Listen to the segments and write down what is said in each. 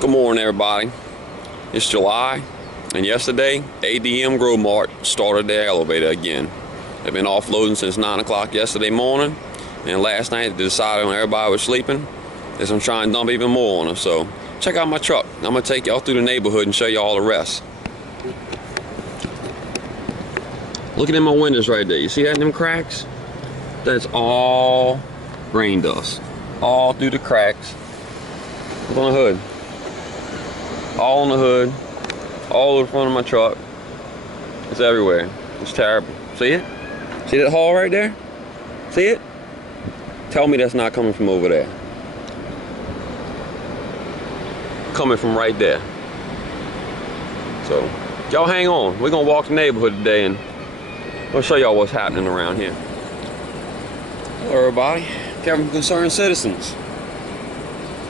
Good morning, everybody. It's July, and yesterday, ADM Grow Mart started their elevator again. They've been offloading since 9 o'clock yesterday morning, and last night they decided when everybody was sleeping, they're gonna try and dump even more on them. So check out my truck. I'm gonna take y'all through the neighborhood and show you all the rest. Looking at my windows right there. You see that in them cracks? That's all grain dust. All through the cracks. Look on the hood. All on the hood. All over the front of my truck. It's everywhere. It's terrible. See it? See that hole right there? See it? Tell me that's not coming from over there. Coming from right there. So, y'all hang on. We're gonna walk the neighborhood today and I'll show y'all what's happening around here. Hello everybody, Kevin from Concerned Citizens.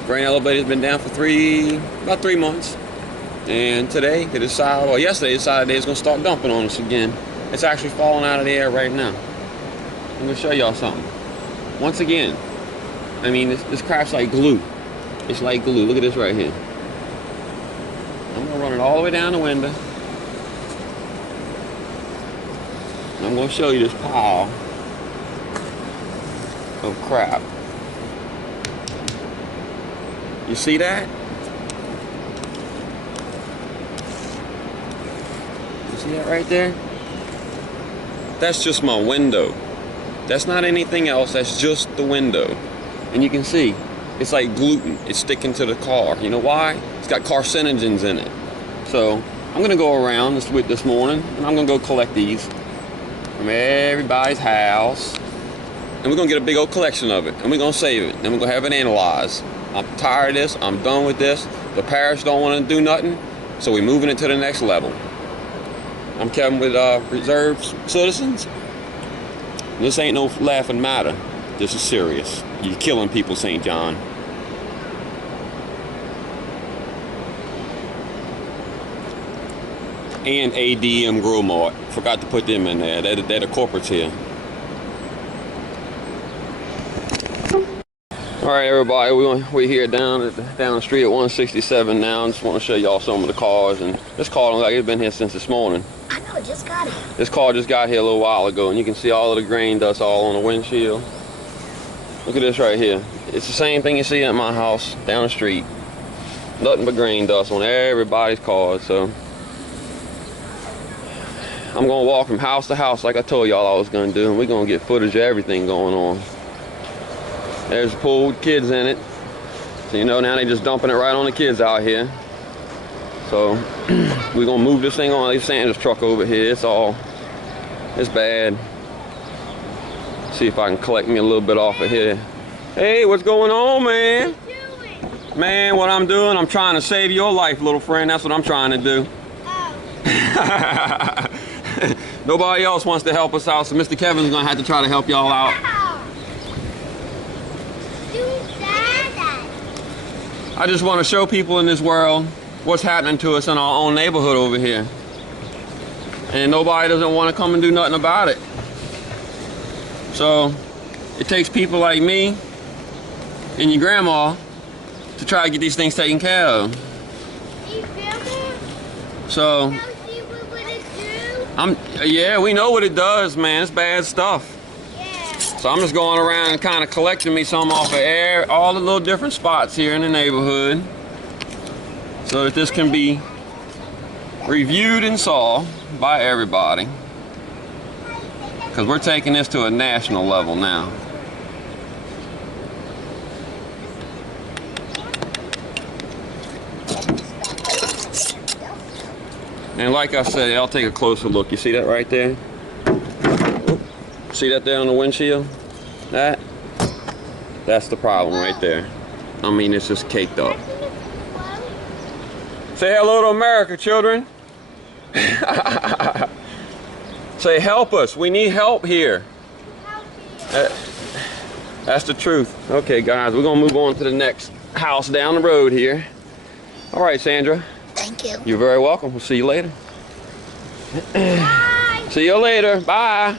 Grain elevator's been down for about 3 months. And today they decided, well yesterday they decided they was gonna start dumping on us again. It's actually falling out of the air right now. I'm gonna show y'all something. Once again, I mean this crap's like glue. It's like glue, look at this right here. I'm gonna run it all the way down the window. I'm going to show you this pile of crap. You see that? You see that right there? That's just my window. That's not anything else. That's just the window. And you can see, it's like gluten. It's sticking to the car. You know why? It's got carcinogens in it. So, I'm going to go around this morning, and I'm going to go collect these from everybody's house, and we're gonna get a big old collection of it, and we're gonna save it, and we're gonna have it analyzed. I'm tired of this. I'm done with this. The parish don't want to do nothing, so we're moving it to the next level. I'm Kevin with Reserve Citizens. This ain't no laughing matter. This is serious. You're killing people, St. John. And ADM Grow Mart. Forgot to put them in there. They're the corporates here. Alright everybody, we're here down the street at 167 now. I just want to show y'all some of the cars. And this car looks like it's been here since this morning. I know, it just got here. This car just got here a little while ago, and you can see all of the grain dust all on the windshield. Look at this right here. It's the same thing you see at my house down the street. Nothing but grain dust on everybody's cars. So I'm gonna walk from house to house like I told y'all I was gonna do, and we're gonna get footage of everything going on. There's a pool with kids in it. So you know now they just dumping it right on the kids out here. So we're gonna move this thing on. Leave Sandra's truck over here. It's bad. See if I can collect me a little bit off of here. Hey, what's going on, man? What are you doing? Man, what I'm doing, I'm trying to save your life, little friend. That's what I'm trying to do. Oh. Nobody else wants to help us out, so Mr. Kevin's gonna have to try to help y'all out. I just want to show people in this world what's happening to us in our own neighborhood over here. And nobody doesn't want to come and do nothing about it. So it takes people like me and your grandma to try to get these things taken care of. So yeah, we know what it does, man. It's bad stuff. Yeah. So I'm just going around and kind of collecting me some off of all the little different spots here in the neighborhood, so that this can be reviewed and saw by everybody. Because we're taking this to a national level now. And like I said, I'll take a closer look. You see that right there? See that there on the windshield? That's the problem right there. I mean, it's just caked up. Say hello to America, children. Say, help us. We need help here. That's the truth. Okay, guys, we're gonna move on to the next house down the road here. All right, Sandra. Thank you. You're very welcome. We'll see you later. Bye. See you later. Bye.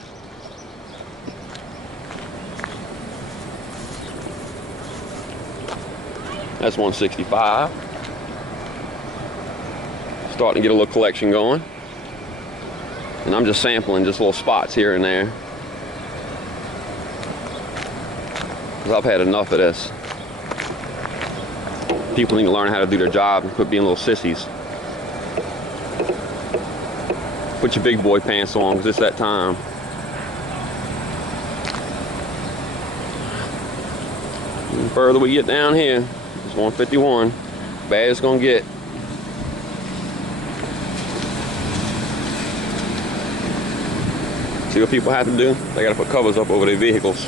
That's 165. Starting to get a little collection going. And I'm just sampling just little spots here and there. Because I've had enough of this. People need to learn how to do their job and quit being little sissies. Put your big boy pants on, because it's that time. And the further we get down here, it's 151. Bad it's gonna get. See what people have to do? They gotta put covers up over their vehicles.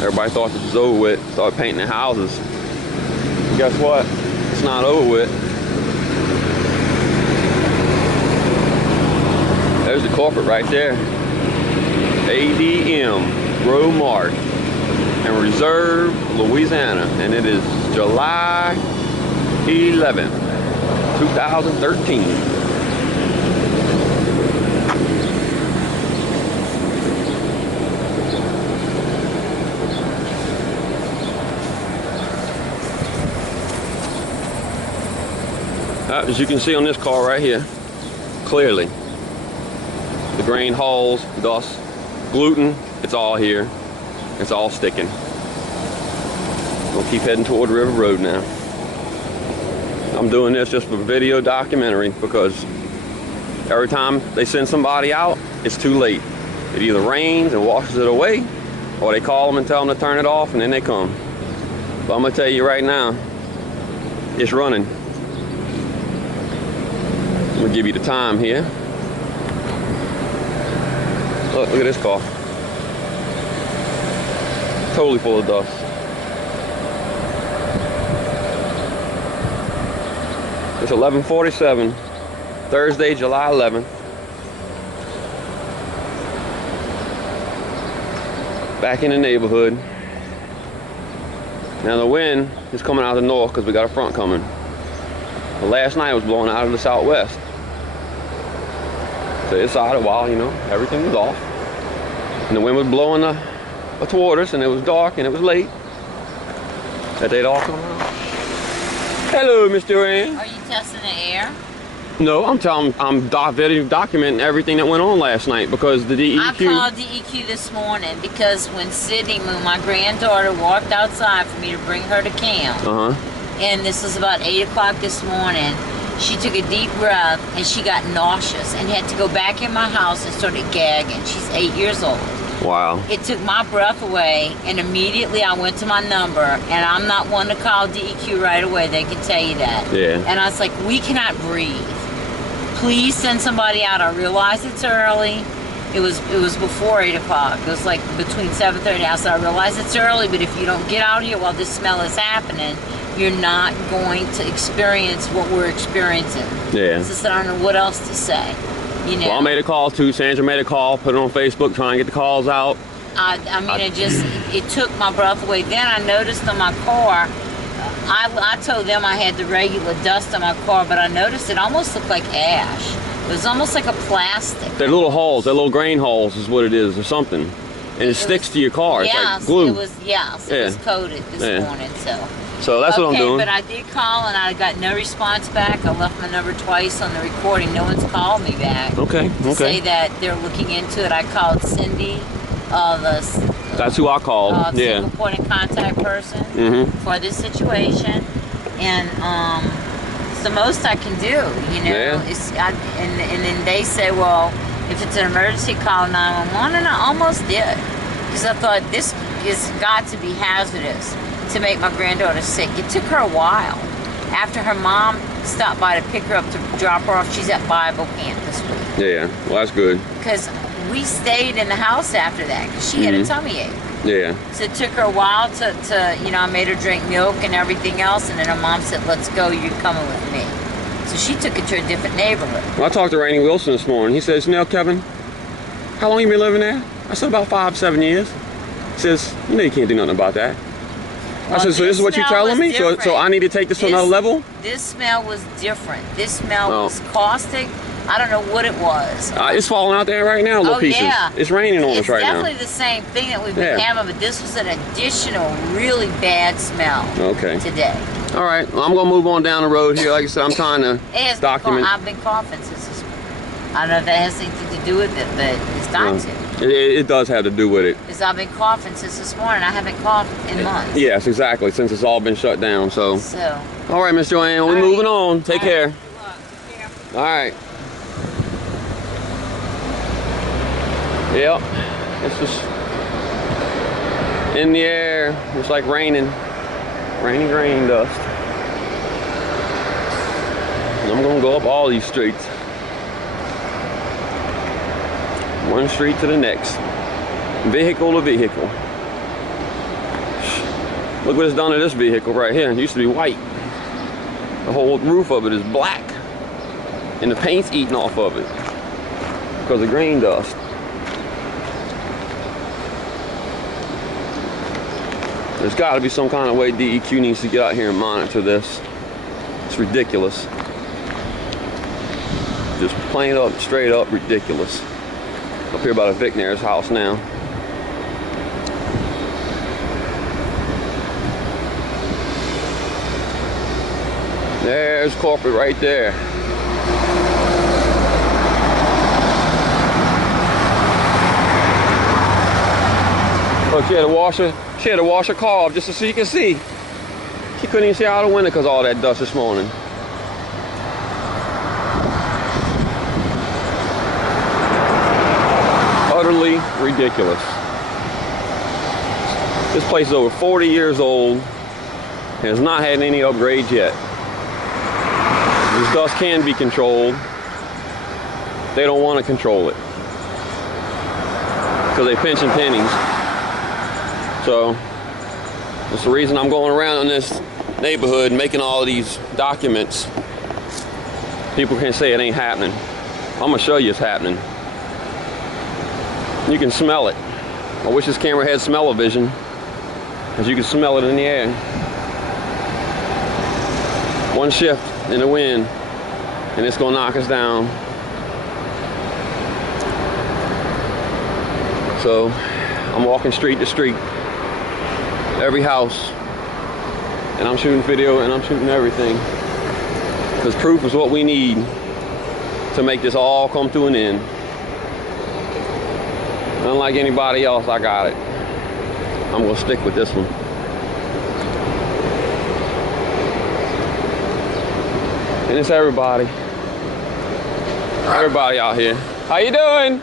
Everybody thought this was over with, started painting their houses. And guess what? It's not over with. There's the corporate right there. ADM Grow Mart in Reserve, Louisiana. And it is July 11th, 2013. As you can see on this car right here, clearly, the grain hulls, dust, gluten, it's all here. It's all sticking. We'll keep heading toward River Road now. I'm doing this just for video documentary because every time they send somebody out, it's too late. It either rains and washes it away, or they call them and tell them to turn it off, and then they come. But I'm gonna tell you right now, it's running. I'm gonna give you the time here. Look at this car. Totally full of dust. It's 11:47, Thursday, July 11th. Back in the neighborhood. Now the wind is coming out of the north because we got a front coming. But last night it was blowing out of the southwest. So it decided, while, you know, everything was off. And the wind was blowing toward us, and it was dark and it was late, that they'd all come out. Hello, Miss Duran. Are you testing the air? No, I'm documenting everything that went on last night because the DEQ. I called DEQ this morning because when my granddaughter, walked outside for me to bring her to camp, and this was about 8 o'clock this morning, she took a deep breath and she got nauseous and had to go back in my house and started gagging. She's 8 years old. Wow. It took my breath away, and immediately I went to my number, and I'm not one to call DEQ right away. They can tell you that. Yeah. And I was like, we cannot breathe. Please send somebody out. I realize it's early. It was before 8 o'clock. It was like between 7:30. I said, I realize it's early, but if you don't get out here while this smell is happening, you're not going to experience what we're experiencing. Yeah. So I don't know what else to say. You know? Well, I made a call too. Sandra made a call, put it on Facebook, trying to get the calls out. I mean, it took my breath away. Then I noticed on my car, I told them I had the regular dust on my car, but I noticed it almost looked like ash. It was almost like a plastic. They're little holes, they're little grain holes is what it is, or something. And it sticks to your car. It's like glue. It was coated this morning, So that's what I'm doing. But I did call and I got no response back. I left my number twice on the recording. No one's called me back. Okay. To say that they're looking into it. I called Cindy, that's who I called. Single point of contact person for this situation, and it's the most I can do. You know, and then they say, well, if it's an emergency, call 911, and I almost did because I thought this has got to be hazardous to make my granddaughter sick. It took her a while. After her mom stopped by to pick her up to drop her off, she's at Bible camp this week. Yeah, well, that's good. Because we stayed in the house after that because she had a tummy ache. Yeah. So it took her a while to, you know, I made her drink milk and everything else, and then her mom said, let's go, you're coming with me. So she took it to a different neighborhood. Well, I talked to Randy Wilson this morning. He says, you know, Kevin, how long you been living there? I said, about 5-7 years. He says, you know you can't do nothing about that. I said, so this is what you're telling me? So I need to take this to another level? This smell was different. This smell was caustic. I don't know what it was. It's falling out there right now, little pieces. Yeah. It's raining on us right now. It's definitely the same thing that we've been having, but this was an additional really bad smell today. All right, well, I'm going to move on down the road here. Like I said, I'm trying to document. I've been coughing since this morning. I don't know if that has anything to do with it, but it's got to. It does have to do with it. Because I've been coughing since this morning. I haven't coughed in months. Yes, exactly, since it's all been shut down. So. All right, Miss Joanne, we're moving on. Take care. All right. Yep, it's just in the air. It's like raining. Raining grain dust. And I'm gonna go up all these streets. One street to the next. Vehicle to vehicle. Look what it's done to this vehicle right here. It used to be white. The whole roof of it is black. And the paint's eating off of it because of grain dust. There's got to be some kind of way DEQ needs to get out here and monitor this. It's ridiculous. Just plain up, straight up ridiculous. Up here by the Vicnair's house now. There's corporate right there. Look, she had to wash her car off just so you can see. She couldn't even see out the window because of all that dust this morning. Utterly ridiculous. This place is over 40 years old and has not had any upgrades yet. This dust can be controlled. They don't want to control it because they pinching pennies. So that's the reason I'm going around in this neighborhood making all of these documents. People can say it ain't happening. I'm gonna show you it's happening. You can smell it. I wish this camera had smell-o-vision, because you can smell it in the air. One shift in the wind, and it's gonna knock us down. So I'm walking street to street, every house, and I'm shooting video and I'm shooting everything, because proof is what we need to make this all come to an end. Unlike anybody else, I got it. I'm gonna stick with this one. And it's everybody out here. How you doing?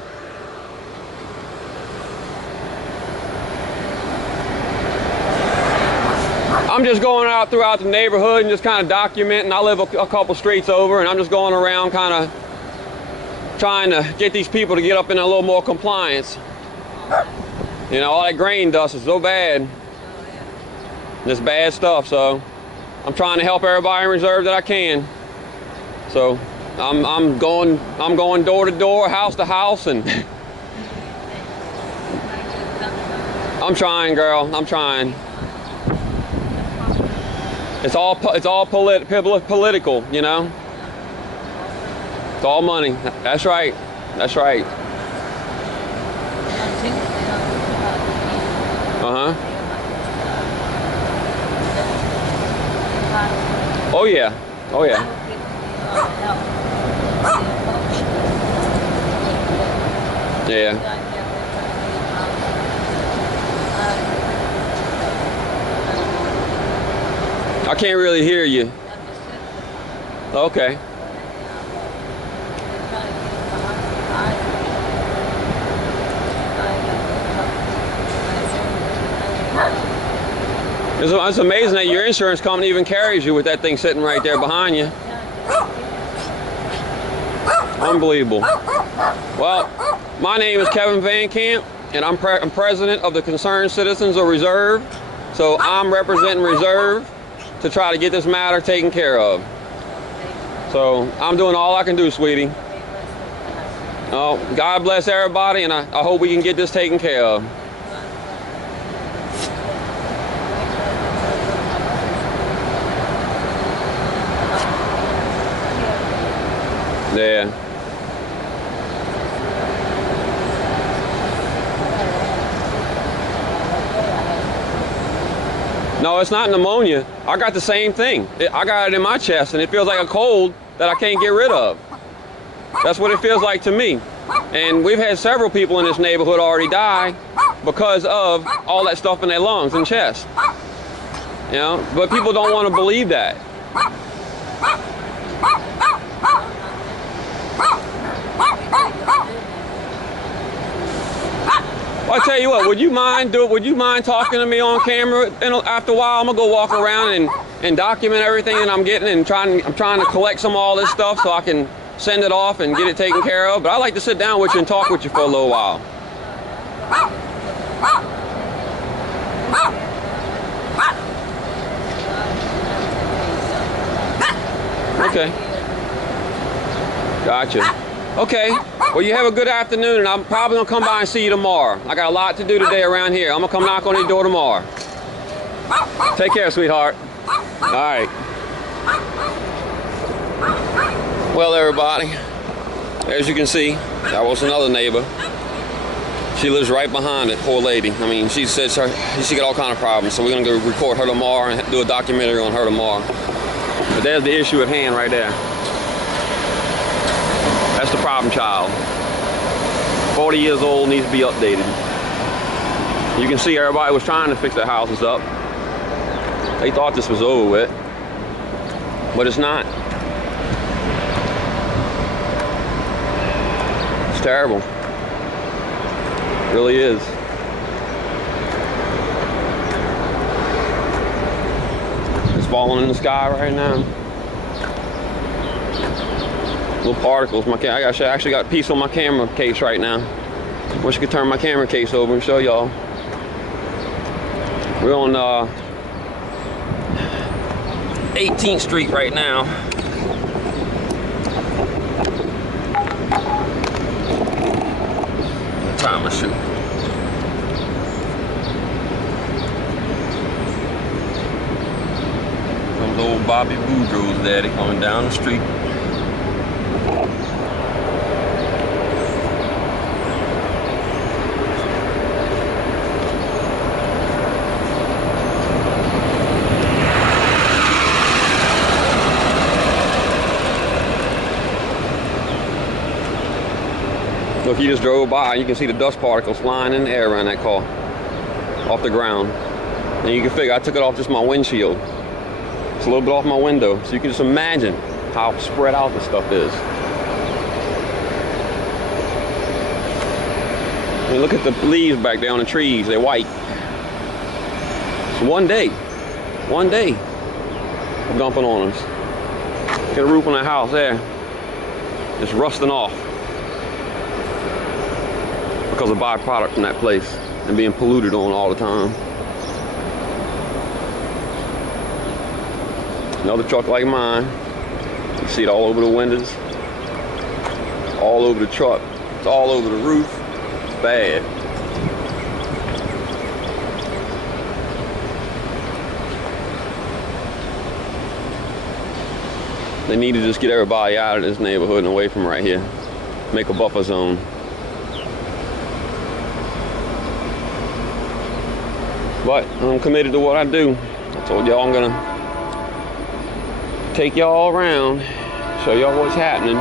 I'm just going out throughout the neighborhood and just kind of documenting. I live a couple streets over, and I'm just going around kind of trying to get these people to get up in a little more compliance. You know, all that grain dust is so bad. This bad stuff, so I'm trying to help everybody in reserve that I can. So I'm going door to door, house to house, and I'm trying, girl. I'm trying. It's all political, you know. It's all money. That's right. That's right. Uh-huh. Oh yeah. Oh yeah. Yeah. I can't really hear you. Okay. It's amazing that your insurance company even carries you with that thing sitting right there behind you. Unbelievable. Well, my name is Kevin Van Camp, and I'm president of the Concerned Citizens of Reserve. So I'm representing Reserve to try to get this matter taken care of. So I'm doing all I can do, sweetie. God bless everybody, and I hope we can get this taken care of. Yeah. No, it's not pneumonia. I got the same thing. I got it in my chest, and it feels like a cold that I can't get rid of. That's what it feels like to me. And we've had several people in this neighborhood already die because of all that stuff in their lungs and chest. You know, but people don't want to believe that. I'll tell you what, would you mind talking to me on camera? And after a while, I'm gonna go walk around and document everything that I'm getting, and I'm trying to collect some of all this stuff so I can send it off and get it taken care of. But I like to sit down with you and talk with you for a little while. Okay. Gotcha. Okay. Well, you have a good afternoon, and I'm probably gonna come by and see you tomorrow. I got a lot to do today around here. I'm gonna come knock on your door tomorrow. Take care, sweetheart. All right. Well, everybody, as you can see, that was another neighbor. She lives right behind it, poor lady. I mean, she said she got all kind of problems, so we're gonna go record her tomorrow and do a documentary on her tomorrow. But there's the issue at hand right there. That's the problem child. 40 years old, needs to be updated. You can see everybody was trying to fix their houses up. They thought this was over with, but it's not. It's terrible. It really is. It's falling in the sky right now. Little particles. I actually got a piece on my camera case right now. Wish I could turn my camera case over and show y'all. We're on 18th Street right now. What time is it? Comes old Bobby Boudreaux's daddy coming down the street. Look, he just drove by. You can see the dust particles flying in the air around that car, off the ground. And you can figure I took it off just my windshield. It's a little bit off my window, so you can just imagine how spread out this stuff is. I mean, look at the leaves back there on the trees. They're white. It's one day dumping on us. Get a roof on that house there, just rusting off because of byproduct from that place and being polluted on all the time. Another truck like mine. You see it all over the windows, all over the truck. It's all over the roof. It's bad. They need to just get everybody out of this neighborhood and away from right here. Make a buffer zone. But I'm committed to what I do. I told y'all I'm gonna take y'all around, show y'all what's happening.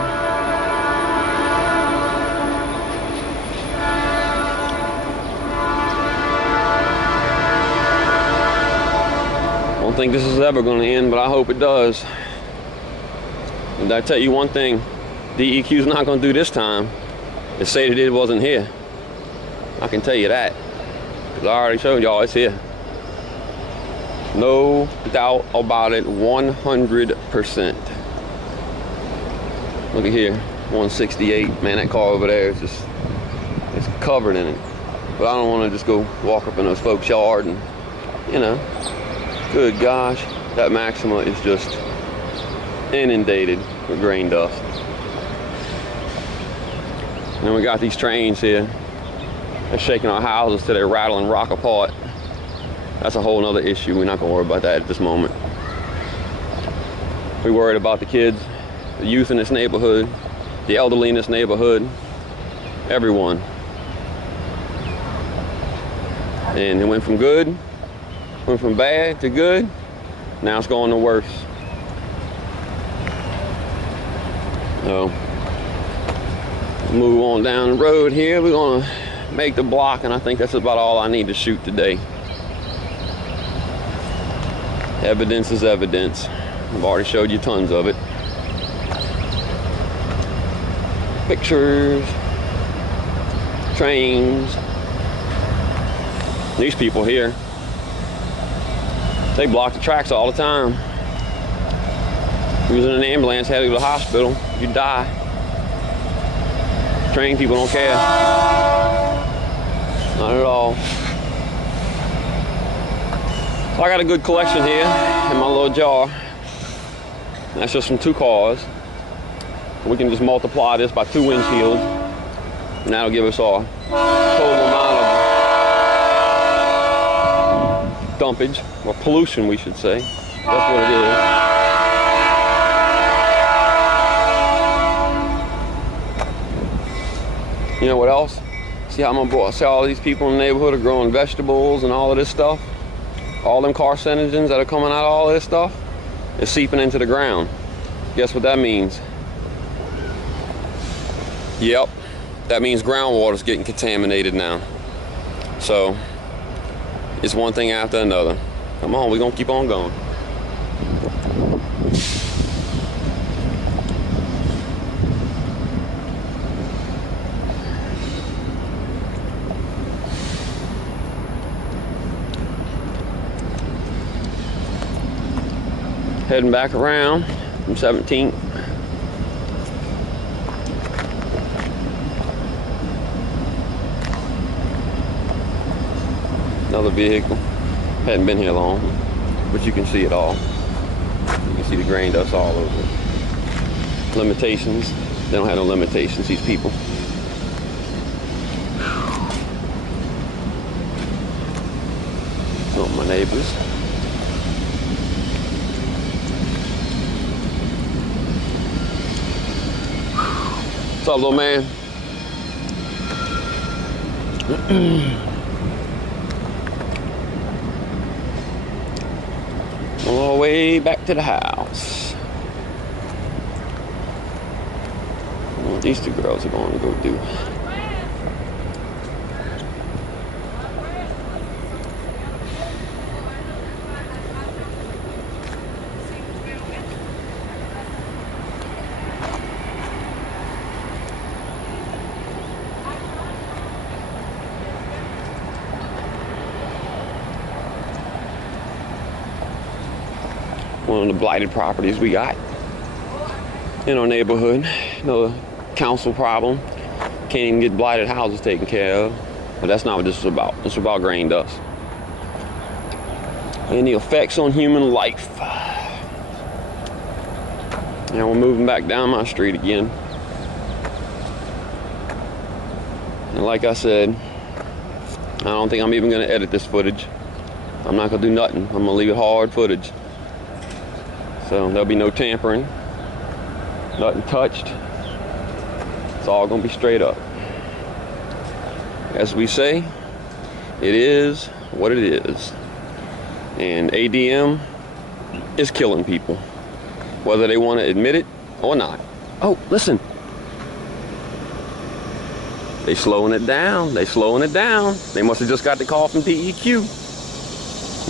I don't think this is ever gonna end, but I hope it does. And I tell you one thing, DEQ's not gonna do this time is say that it wasn't here. I can tell you that. I already showed y'all it's here. No doubt about it, 100%. Look at here, 168. Man, that car over there is just, it's covered in it. But I don't want to just go walk up in those folks' yard and, you know, good gosh, that Maxima is just inundated with grain dust. And then we got these trains here. They're shaking our houses till they rattle and rock apart. That's a whole nother issue. We're not gonna worry about that at this moment. We're worried about the kids, the youth in this neighborhood, the elderly in this neighborhood, everyone. And it went from good Went from bad to good. Now it's going to worse. So, move on down the road here. We're gonna make the block, and I think that's about all I need to shoot today. Evidence is evidence. I've already showed you tons of it. Pictures, trains. These people here, they block the tracks all the time. If you was in an ambulance, had to go to the hospital, you'd die. Train people don't care. Not at all. So I got a good collection here in my little jar. That's just from 2 cars. We can just multiply this by 2 windshields, and that'll give us our total amount of dumpage, or pollution we should say. That's what it is. You know what else? See how see all these people in the neighborhood are growing vegetables and all of this stuff? All them carcinogens that are coming out of all this stuff is seeping into the ground. Guess what that means? Yep, that means groundwater's getting contaminated now. So, it's one thing after another. Come on, we're gonna keep on going. Heading back around from 17th. Another vehicle. Hadn't been here long, but you can see it all. You can see the grain dust all over it. Limitations. They don't have no limitations, these people. Some of my neighbors. What's up, little man? All the way back to the house. What these 2 girls are going to go do. One of the blighted properties we got in our neighborhood. Another council problem. Can't even get blighted houses taken care of. But that's not what this is about. This is about grain dust and the effects on human life. And we're moving back down my street again. And like I said, I don't think I'm even going to edit this footage. I'm not going to do nothing. I'm going to leave it hard footage. So there'll be no tampering, nothing touched. It's all gonna be straight up. As we say, it is what it is. And ADM is killing people, whether they want to admit it or not. Oh, listen. They slowing it down. They slowing it down. They must have just got the call from DEQ.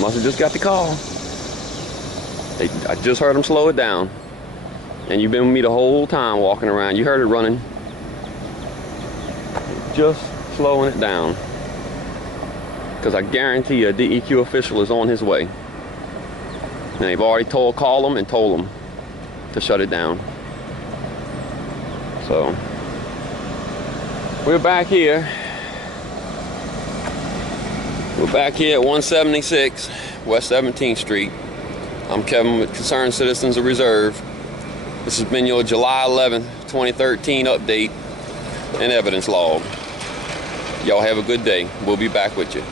Must have just got the call. I just heard them slow it down. And you've been with me the whole time walking around. You heard it running. Just slowing it down. Because I guarantee you a DEQ official is on his way. And they've already called them and told them to shut it down. So, we're back here. We're back here at 176 West 17th Street. I'm Kevin with Concerned Citizens of Reserve. This has been your July 11th, 2013 update and evidence log. Y'all have a good day. We'll be back with you.